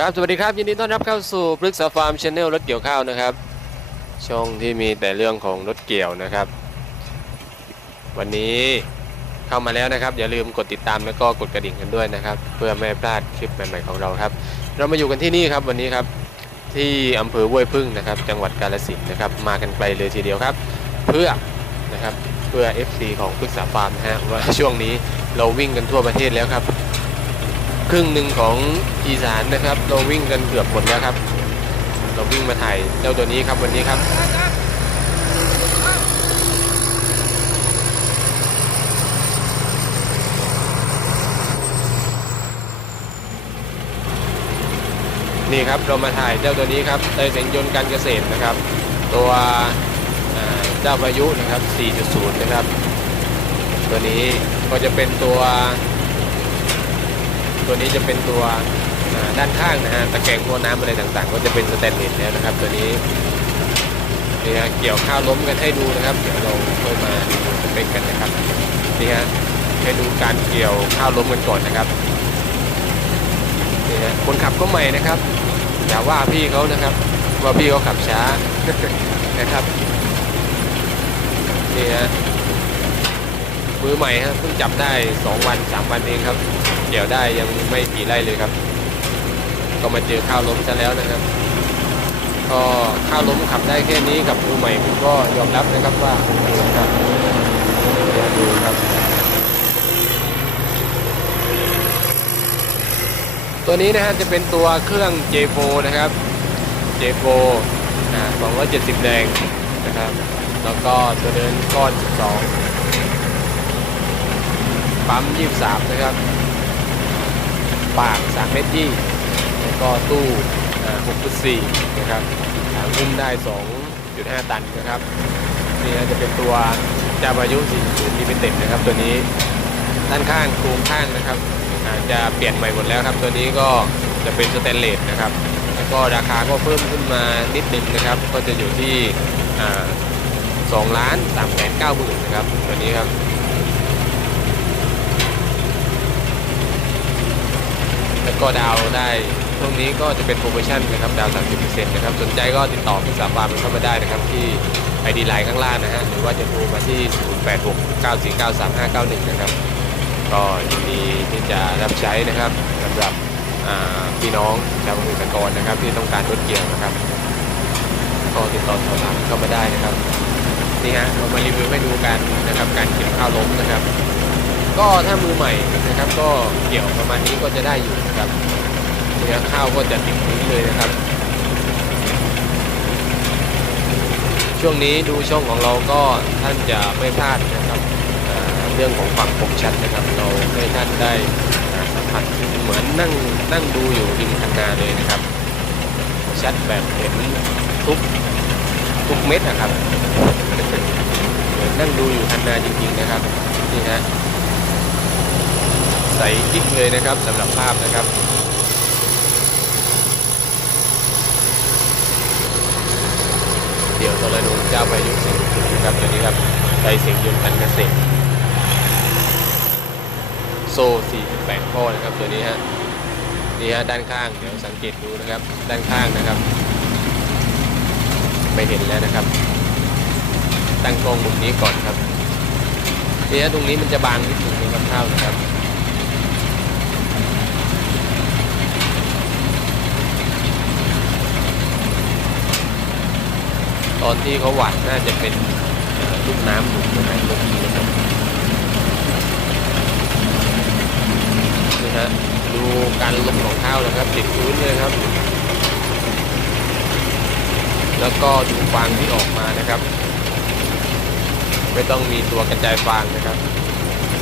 ครับสวัสดีครับยินดีต้อนรับเข้าสู่พฤกษาฟาร์มชาแนลรถเกี่ยวข้าวนะครับช่องที่มีแต่เรื่องของรถเกี่ยวนะครับวันนี้เข้ามาแล้วนะครับอย่าลืมกดติดตามแล้วก็กดกระดิ่งกันด้วยนะครับเพื่อไม่พลาดคลิปใหม่ๆของเราครับเรามาอยู่กันที่นี่ครับวันนี้ครับที่อำเภอห้วยพึ่งนะครับจังหวัดกาฬสินธุ์นะครับมากันไกลเลยทีเดียวครับเพื่อนะครับเพื่อ FC ของพฤกษาฟาร์มนะฮะว่าช่วงนี้เราวิ่งกันทั่วประเทศแล้วครับครึ่งหนึ่งของอีสานนะครับเราวิ่งกันเกือบหมดแล้วครับเราวิ่งมาถ่ายเจ้าตัวนี้ครับวันนี้ครับนี่ครับเรามาถ่ายเจ้าตัวนี้ครับไดเสงยนต์การเกษตรนะครับตัวเจ้าพายุนะครับ 4.0 นะครับตัวนี้ก็จะเป็นตัวนี้จะเป็นตัวด้านข้างนะฮะตะแกรงหัวน้ำอะไรต่างๆก็จะเป็นสแตนเลสแล้วนะครับตัวนี้นี่ฮะเกี่ยวข้าวล้มกันให้ดูนะครับเดี๋ยวเราค่อยมาดูสเปคกันนะครับนี่ฮะให้ดูการเกี่ยวข้าวล้มกันก่อนนะครับนี่ฮะคนขับก็ใหม่นะครับอย่าว่าพี่เขานะครับว่าพี่เขาขับช้า นะครับนี่ฮะมือใหม่ฮะเพิ่งจับได้2 วัน3 วันเองครับเกี่ยวได้ยังไม่กี่ไร่เลยครับก็มาเจอข้าวล้มซะแล้วนะครับก็ข้าวล้มขับได้แค่นี้กับมือใหม่ผมก็ยอมรับนะครับว่าครับดูครับตัวนี้นะฮะจะเป็นตัวเครื่อง J4 นะครับ J4 270แรงนะครับแล้วก็ตัวเดินก้อน12ปั๊ม23นะครับปาก3 เมตรยี่แล้วก็ตู้6.4นะครับอุ้มได้ 2.5 ตันนะครับนี่จะเป็นตัวจาพายุ40 ลิมิเต็ดนะครับตัวนี้ด้านข้างโครงข้างนะครับจะเปลี่ยนใหม่หมดแล้วครับตัวนี้ก็จะเป็นสแตนเลสนะครับแล้วก็ราคาก็เพิ่มขึ้นมานิดนึงนะครับก็จะอยู่ที่2,390,000นะครับตัวนี้ครับแล้วก็ดาวได้ช่วงนี้ก็จะเป็นโปรโมชั่นนะครับดาว 30% นะครับสนใจก็ติดต่อพฤกษาฟาร์มเข้ามาได้นะครับที่ ID ไลน์ข้างล่างนะฮะหรือว่าจะโทรมาที่ 0869493591 นะครับก็ยินดีที่จะรับใช้นะครับสำหรับพี่น้องชาวเกษตรกรนะครับที่ต้องการรถเกี่ยวนะครับก็ติดต่อสอบถามเข้ามาได้นะครับนี่ฮะเรามารีวิวให้ดูกันนะครับการเกี่ยวข้าวล้มนะครับก็ถ้ามือใหม่นะครับก็เกี่ยวประมาณนี้ก็จะได้อยู่นะครับเนื้อข้าวก็จะติดพื้นเลยนะครับช่วงนี้ดูช่องของเราก็ท่านจะไม่พลาดนะครับเรื่องของความคมชัดนะครับเราให้ท่านได้สัมผัสเหมือนนั่งดูอยู่ริมคันนาเลยนะครับชัดแบบเห็นทุกเม็ดนะครับเหมือนนั่งดูอยู่คันนาจริงๆนะครับนี่ฮะใสกิ๊กเลยนะครับสำหรับภาพนะครับเดี๋ยวตัวระดมเจ้าพายุ40นะครับตัวนี้ครับไดเสงยนต์การเกษตรโซ่48ข้อนะครับตัวนี้ฮะนี่ฮะด้านข้างเดี๋ยวสังเกตดูนะครับด้านข้างนะครับไม่เห็นแล้วนะครับตั้งกล้องมุมนี้ก่อนครับนี่ฮะตรงนี้มันจะบางนิดหนึ่งนะครับข้าวนะครับตอนที่เขาหวานน่าจะเป็นลูกน้ำหนุนตรงไหนเมื่อกี้นะครับนี่ฮะดูการล้มของข้าวนะครับติดพื้นเลยครับแล้วก็ดูฟางที่ออกมานะครับไม่ต้องมีตัวกระจายฟางนะครับ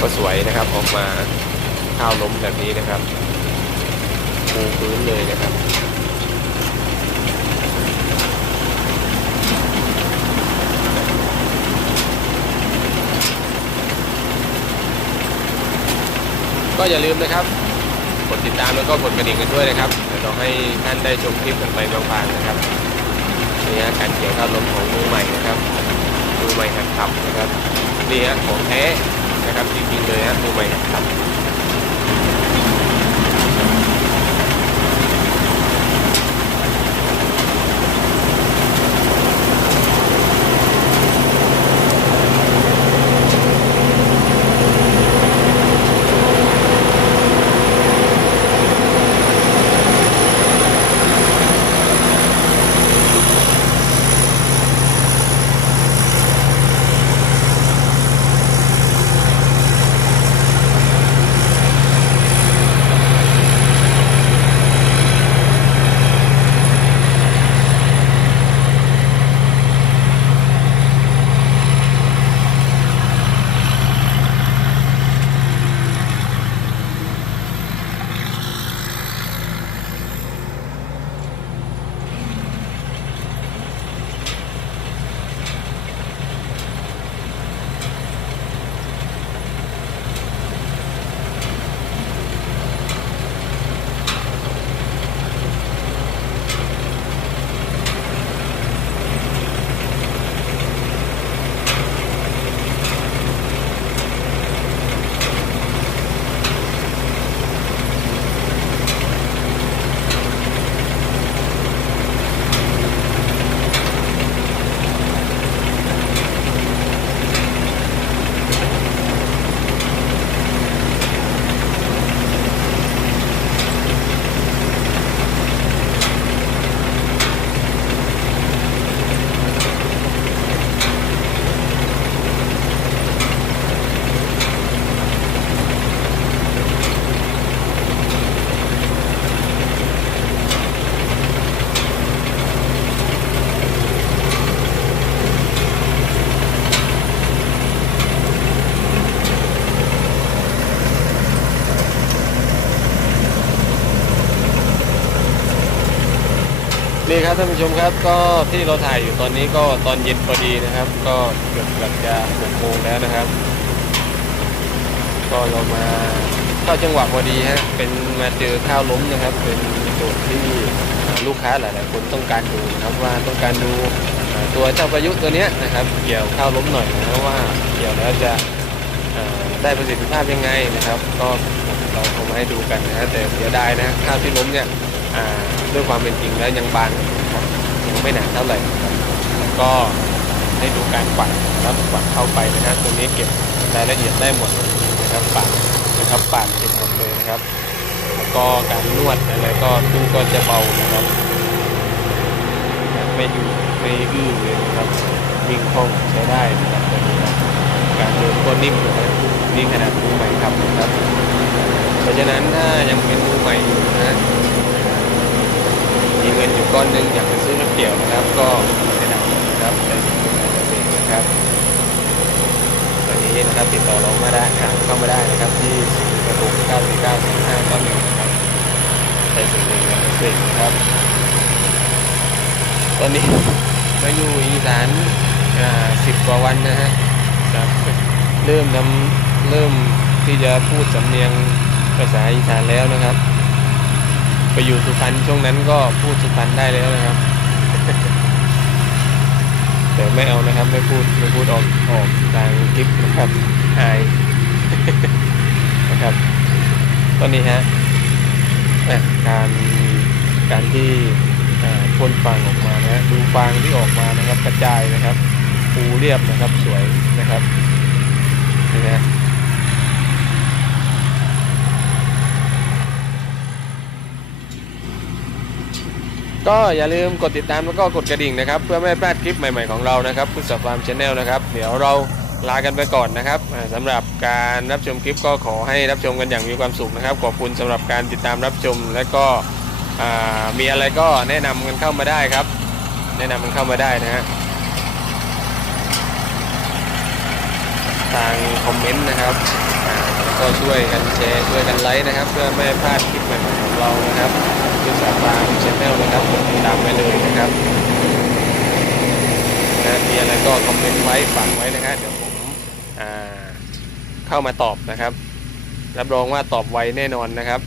ก็สวยนะครับออกมาข้าวล้มแบบนี้นะครับปูพื้นเลยนะครับก็อย่าลืมนะครับกดติดตามแล้วก็กดกระดิ่งกันด้วยนะครับเดี๋ยวเราให้ท่านได้ชมคลิปกันไปบางๆนะครับนี่ฮะการเกี่ยวข้าวล้มของมือใหม่นะครับมือใหม่หัดขับนะครับนี่ฮะของแท้นะครับจริงๆเลยฮะมือใหม่หัดขับ นี่ครับท่านผู้ชมครับก็ที่เราถ่ายอยู่ตอนนี้ก็ตอนเย็นพอดีนะครับก็เกือบจะ6 โมงแล้วนะครับก็เรามาเข้าจังหวะพอดีฮะเป็นมาเจอข้าวล้มนะครับเป็นจุดที่ลูกค้าหลายๆคนต้องการดูนะครับว่าต้องการดูตัวเจ้าพายุตัวเนี้ยนะครับเกี่ยวข้าวล้มหน่อยนะว่าเกี่ยวแล้วจะได้ประสิทธิภาพยังไงนะครับก็เราเอามาให้ดูกันนะฮะแต่เสียดายนะข้าวที่ล้มเนี่ยด้วยความเป็นจริงแล้วยังบางนะครับยังไม่หนาเท่าไหร่นะครับแล้วก็ให้ดูการปัดนะครับปัดเข้าไปนะครับตรงนี้เก็บรายละเอียดได้หมดนะครับปัดนะครับปัดเก็บหมดเลยนะครับแล้วก็การนวดอะไรก็ตู้ก็จะเบานะครับไม่อื้อเลยนะครับวิ่งคล่องใช้ได้นะครับตัวนี้นะการเดินก็นิ่มนะครับนี่ขนาดมือใหม่ครับนะครับเพราะฉะนั้นถ้ายังเป็นมือใหม่อยู่นะมีเงินอยู่ก้อนนึงอยากไปซื้อรถเกี่ยวนะครับก็แนะนำนะครับในสิ่งที่เราจะเป็นนะครับตอนนี้นะครับติดต่อเรามาได้เข้ามาได้นะครับที่0694945991นะครับในสิ่งหนึ่งเป็นนะครับตอนนี้มาอยู่อีสาน10 กว่าวันนะฮะเริ่มที่จะพูดสำเนียงภาษาอีสานแล้วนะครับไปอยู่สุพรรณช่วงนั้นก็พูดสุพรรณได้แล้วนะครับ แต่ไม่เอานะครับไม่พูดออกทางคลิปนะครับอาย นะครับตอนนี้ฮะการที่พ่นฟางออกมานะดูฟางที่ออกมานะครับกระจายนะครับปูเรียบนะครับสวยนะครับนี่นะก็อย่าลืมกดติดตามแล้วก็กดกระดิ่งนะครับเพื่อไม่ให้พลาดคลิปใหม่ๆของเรานะครับพุทธศาสนาฟาร์ม Channel นะครับเดี๋ยวเราลากันไปก่อนนะครับสำหรับการรับชมคลิปก็ขอให้รับชมกันอย่างมีความสุขนะครับขอบคุณสำหรับการติดตามรับชมและก็มีอะไรก็แนะนำกันเข้ามาได้ครับแนะนำมันเข้ามาได้นะฮะทางคอมเมนต์นะครับแล้วก็ช่วยกันแชร์ช่วยกันไลค์นะครับเพื่อไม่ให้พลาดคลิปใหม่ๆของเรานะครับพุทธศาสนาฟาร์ม Channel นะครับกดติดตามไว้เลยนะครับมีอะไรก็คอมเมนต์ไว้ฝากไว้นะครับเดี๋ยวผมเข้ามาตอบนะครับรับรองว่าตอบไวแน่นอนนะครับ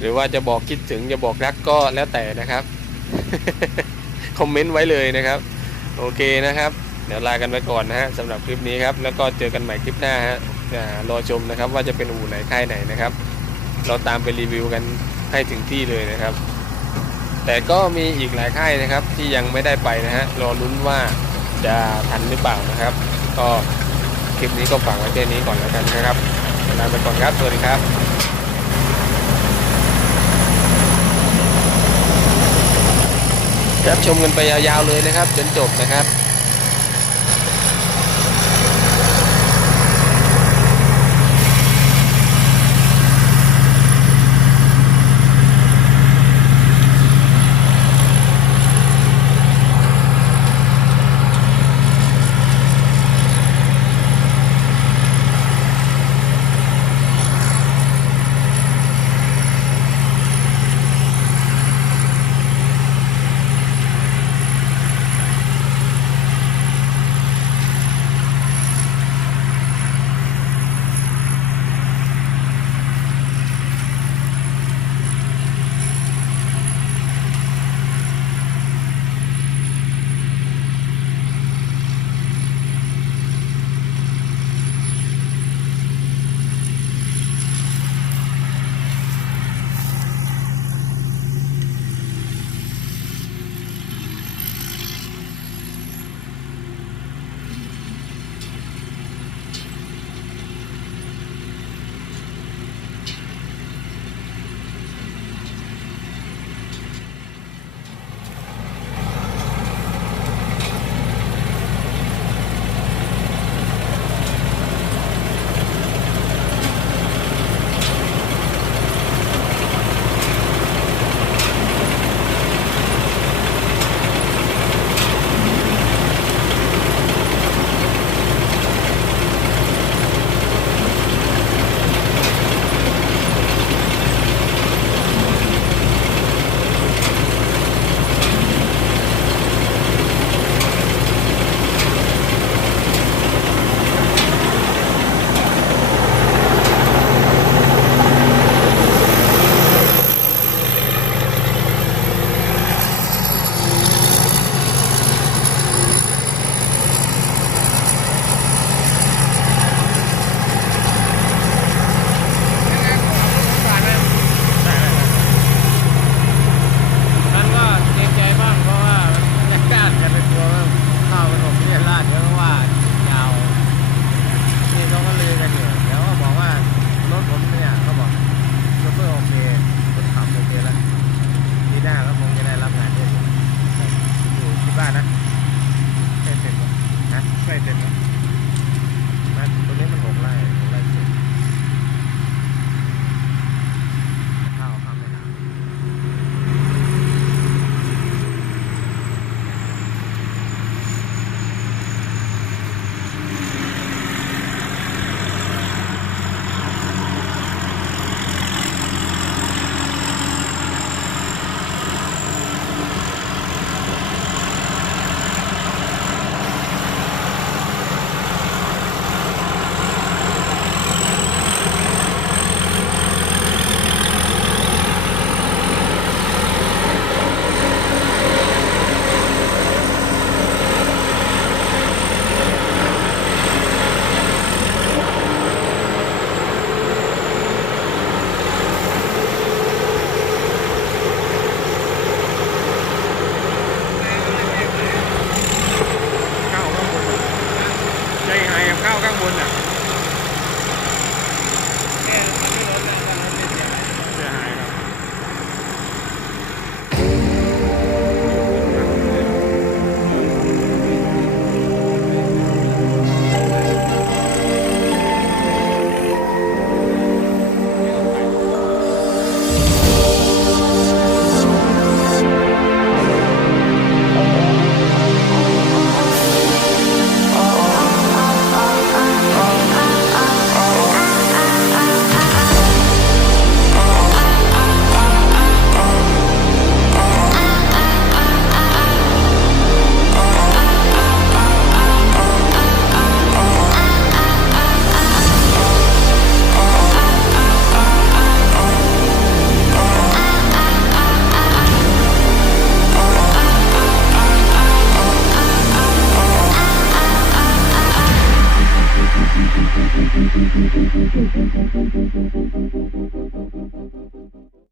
หรือว่าจะบอกคิดถึงจะบอกรักก็แล้วแต่นะครับ คอมเมนต์ไว้เลยนะครับโอเคนะครับเดี๋ยวลากันไปก่อนนะฮะสำหรับคลิปนี้ครับแล้วก็เจอกันใหม่คลิปหน้าฮะรอชมนะครับว่าจะเป็นอู่ไหนค่ายไหนนะครับเราตามไปรีวิวกันให้ถึงที่เลยนะครับแต่ก็มีอีกหลายค่ายนะครับที่ยังไม่ได้ไปนะฮะรอลุ้นว่าจะทันหรือเปล่านะครับก็คลิปนี้ก็ฝากไว้แค่นี้ก่อนแล้วกันนะครับลาไปก่อนครับสวัสดีครับรับชมกันไปยาวๆเลยนะครับจนจบนะครับ